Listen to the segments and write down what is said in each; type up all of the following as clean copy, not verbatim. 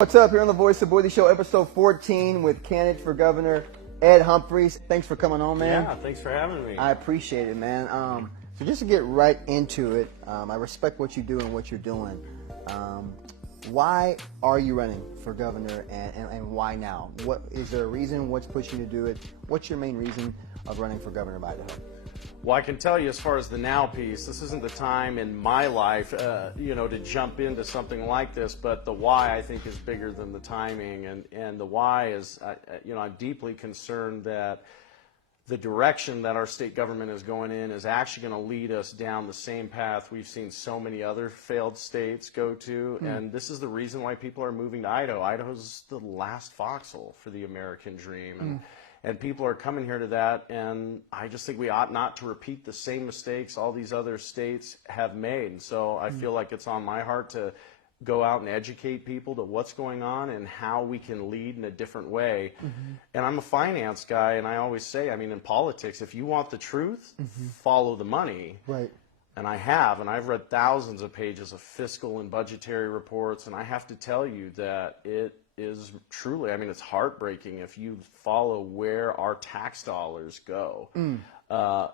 What's up? Here on the Voice of Boise Show, episode 14 with candidate for governor Ed Humphreys. Thanks for coming on, man. Yeah, thanks for having me. I appreciate it, man. So just to get right into it, I respect what you do and what you're doing. Why are you running for governor, and why now? What is there a reason? What's pushing you to do it? What's your main reason of running for governor of Idaho? Well, I can tell you, as far as the now piece, this isn't the time in my life, to jump into something like this. But the why, I think, is bigger than the timing. And the why is, I'm deeply concerned that the direction that our state government is going in is actually going to lead us down the same path we've seen so many other failed states go to. And this is the reason why people are moving to Idaho. Idaho's the last foxhole for the American dream. And people are coming here to that, and I just think we ought not to repeat the same mistakes all these other states have made. So I feel like it's on my heart to go out and educate people to what's going on and how we can lead in a different way. And I'm a finance guy, and I always say, in politics, if you want the truth, follow the money. Right. And I have, and I've read thousands of pages of fiscal and budgetary reports, and I have to tell you that it is truly, it's heartbreaking if you follow where our tax dollars go. A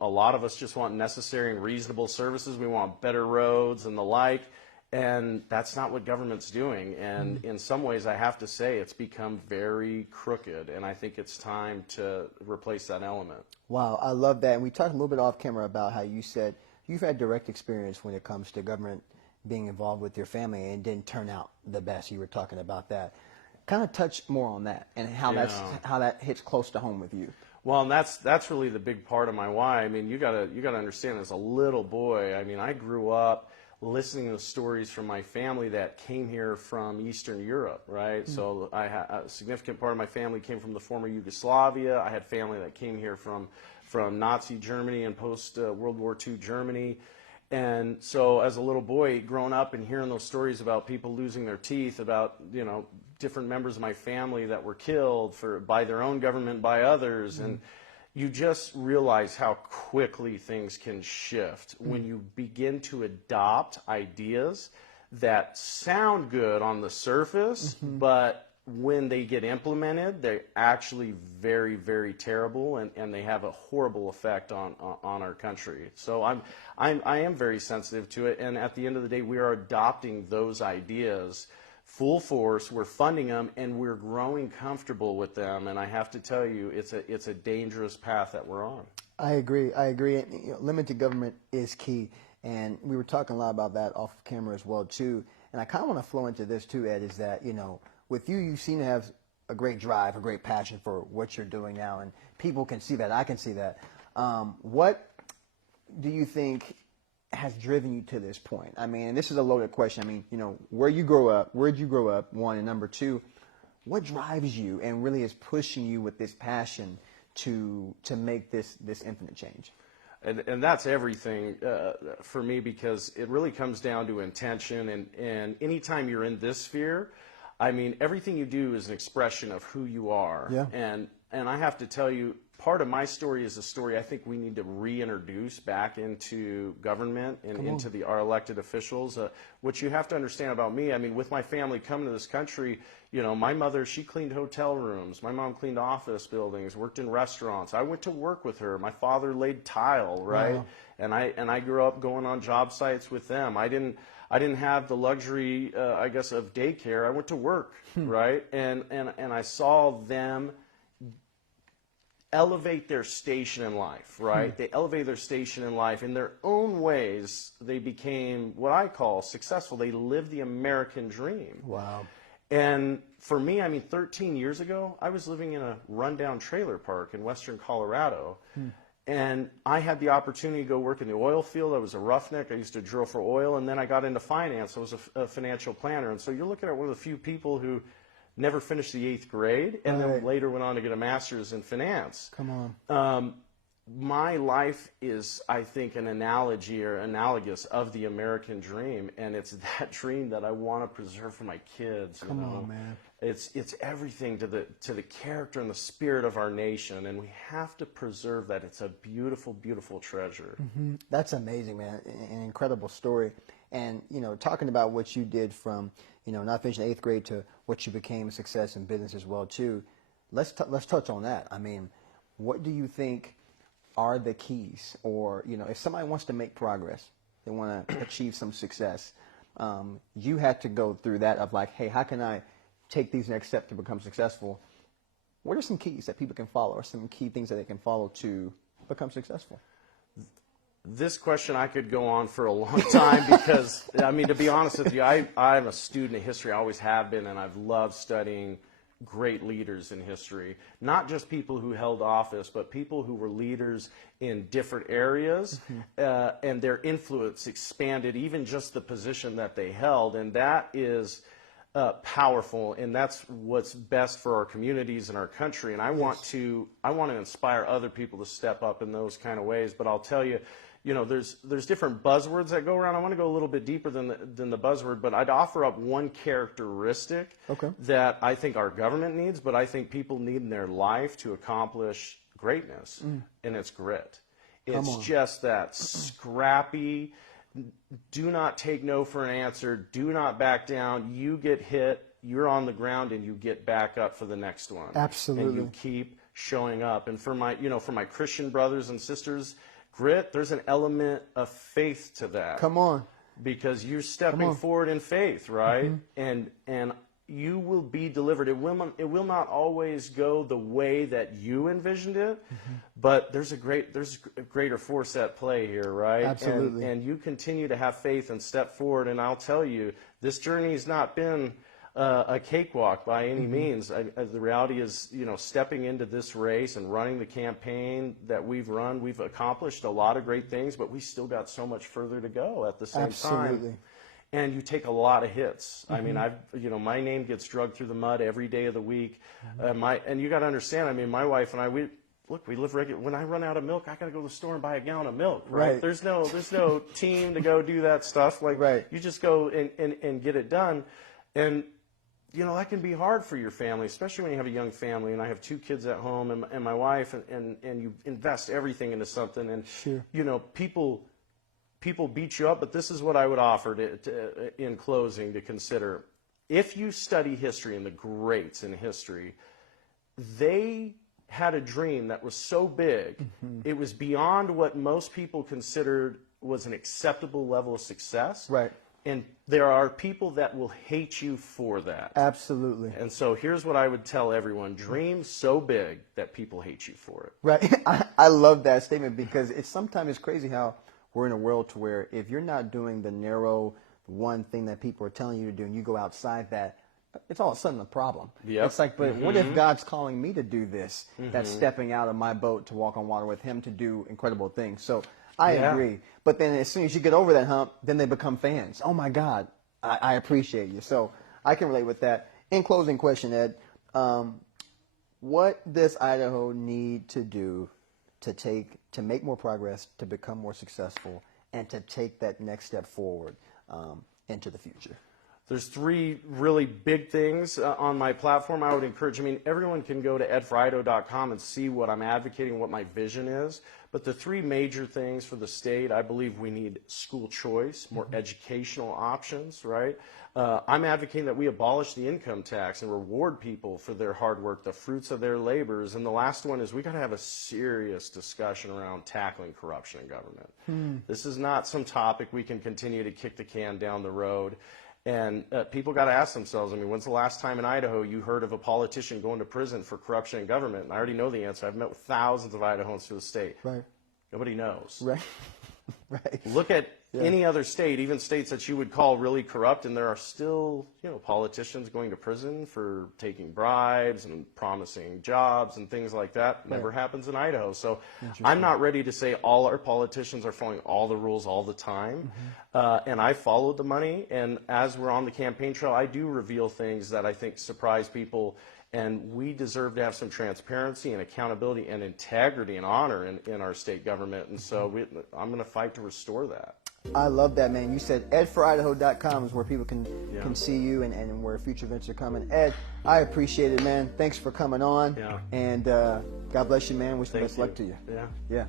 lot of us just want necessary and reasonable services. We want better roads and the like, and that's not what government's doing. And in some ways, I have to say, it's become very crooked, and I think it's time to replace that element. Wow, I love that. And we talked a little bit off camera about how you said you've had direct experience when it comes to government being involved with your family, and it didn't turn out the best. You were talking about that. Kind of touch more on that and how that hits close to home with you. Well, and that's really the big part of my why. You gotta understand, as a little boy, I grew up listening to stories from my family that came here from Eastern Europe, right? So a significant part of my family came from the former Yugoslavia. I had family that came here from Nazi Germany and post World War II Germany. And so as a little boy, growing up and hearing those stories about people losing their teeth, about, different members of my family that were killed by their own government, by others, and you just realize how quickly things can shift when you begin to adopt ideas that sound good on the surface, but when they get implemented, they're actually very, very terrible, and they have a horrible effect on our country. So I am very sensitive to it, and at the end of the day, we are adopting those ideas full force. We're funding them, and we're growing comfortable with them. And I have to tell you, it's a dangerous path that we're on. I agree. Limited government is key, and we were talking a lot about that off camera as well too. And I kind of want to flow into this too, Ed. Is that with you seem to have a great drive, a great passion for what you're doing now, and people can see that. I can see that. What do you think has driven you to this point? And this is a loaded question. Where'd you grow up, one, and number two, what drives you and really is pushing you with this passion to make this infinite change? And that's everything for me, because it really comes down to intention, and anytime you're in this sphere, everything you do is an expression of who you are. Yeah. And I have to tell you, part of my story is a story I think we need to reintroduce back into government and into our elected officials. What you have to understand about me, with my family coming to this country, my mother, she cleaned hotel rooms. My mom cleaned office buildings, worked in restaurants. I went to work with her. My father laid tile, right? Wow. And I grew up going on job sites with them. I didn't have the luxury, of daycare. I went to work, right? And I saw them elevate their station in life, right? They elevated their station in life. In their own ways, they became what I call successful. They lived the American dream. Wow. And for me, 13 years ago, I was living in a rundown trailer park in western Colorado. And I had the opportunity to go work in the oil field. I was a roughneck. I used to drill for oil. And then I got into finance. I was a financial planner. And so you're looking at one of the few people who never finished the 8th grade, and then later went on to get a master's in finance. Come on. My life is, I think, an analogy or analogous of the American dream, and it's that dream that I want to preserve for my kids. Come on, man. It's everything to the character and the spirit of our nation, and we have to preserve that. It's a beautiful, beautiful treasure. That's amazing, man. An incredible story. And, talking about what you did from, not finishing 8th grade to what you became a success in business as well, too. Let's touch on that. I mean, what do you think are the keys? Or, if somebody wants to make progress, they want to achieve some success, you had to go through that of like, hey, how can I take these next steps to become successful? What are some keys that people can follow, or some key things that they can follow to become successful? This question I could go on for a long time because, I mean, to be honest with you, I'm a student of history. I always have been, and I've loved studying great leaders in history. Not just people who held office, but people who were leaders in different areas, and their influence expanded even just the position that they held, and that is powerful, and that's what's best for our communities and our country. And I want to inspire other people to step up in those kind of ways. But I'll tell you, there's different buzzwords that go around. I want to go a little bit deeper than the buzzword, but I'd offer up one characteristic that I think our government needs, but I think people need in their life to accomplish greatness, and it's grit. It's just that scrappy, do not take no for an answer, do not back down. You get hit, you're on the ground, and you get back up for the next one. Absolutely. And you keep showing up. And for my Christian brothers and sisters, grit, there's an element of faith to that. Come on. Because you're stepping forward in faith, right? And you will be delivered. It will not always go the way that you envisioned it, but there's a greater force at play here, right? Absolutely. And you continue to have faith and step forward. And I'll tell you, this journey has not been a cakewalk by any means. The reality is, stepping into this race and running the campaign that we've run, we've accomplished a lot of great things, but we still got so much further to go at the same time. And you take a lot of hits. I mean, my name gets dragged through the mud every day of the week. And you got to understand, I mean, my wife and I, we live regular. When I run out of milk, I got to go to the store and buy a gallon of milk, right? There's no team to go do that stuff. Like, you just go and get it done. And, that can be hard for your family, especially when you have a young family. And I have 2 kids at home and my wife, and you invest everything into something. And, people beat you up, but this is what I would offer in closing to consider. If you study history and the greats in history, they had a dream that was so big, it was beyond what most people considered was an acceptable level of success. Right. And there are people that will hate you for that. Absolutely. And so here's what I would tell everyone. Dream so big that people hate you for it. Right. I love that statement because sometimes it's crazy how we're in a world to where if you're not doing the narrow one thing that people are telling you to do and you go outside that, it's all of a sudden a problem. It's like, but what if God's calling me to do this? That's stepping out of my boat to walk on water with him to do incredible things. So I agree. But then as soon as you get over that hump, then they become fans. Oh, my God, I appreciate you. So I can relate with that. In closing question, Ed, what does Idaho need to do to make more progress, to become more successful, and to take that next step forward into the future? There's 3 really big things on my platform I would encourage. I mean, everyone can go to edforidaho.com and see what I'm advocating, what my vision is. But the 3 major things for the state, I believe we need school choice, more educational options, right? I'm advocating that we abolish the income tax and reward people for their hard work, the fruits of their labors. And the last one is we got to have a serious discussion around tackling corruption in government. This is not some topic we can continue to kick the can down the road. And people got to ask themselves, I mean, when's the last time in Idaho you heard of a politician going to prison for corruption in government? And I already know the answer. I've met with thousands of Idahoans through the state. Right. Nobody knows. Right. Right. Look at any other state, even states that you would call really corrupt, and there are still, politicians going to prison for taking bribes and promising jobs and things like that. Never happens in Idaho. So I'm not ready to say all our politicians are following all the rules all the time. And I followed the money. And as we're on the campaign trail, I do reveal things that I think surprise people. And we deserve to have some transparency and accountability and integrity and honor in our state government. And so I'm going to fight to restore that. I love that, man. You said edforidaho.com is where people can see you and where future events are coming. Ed, I appreciate it, man. Thanks for coming on. And God bless you, man. Wish the best luck to you. Yeah.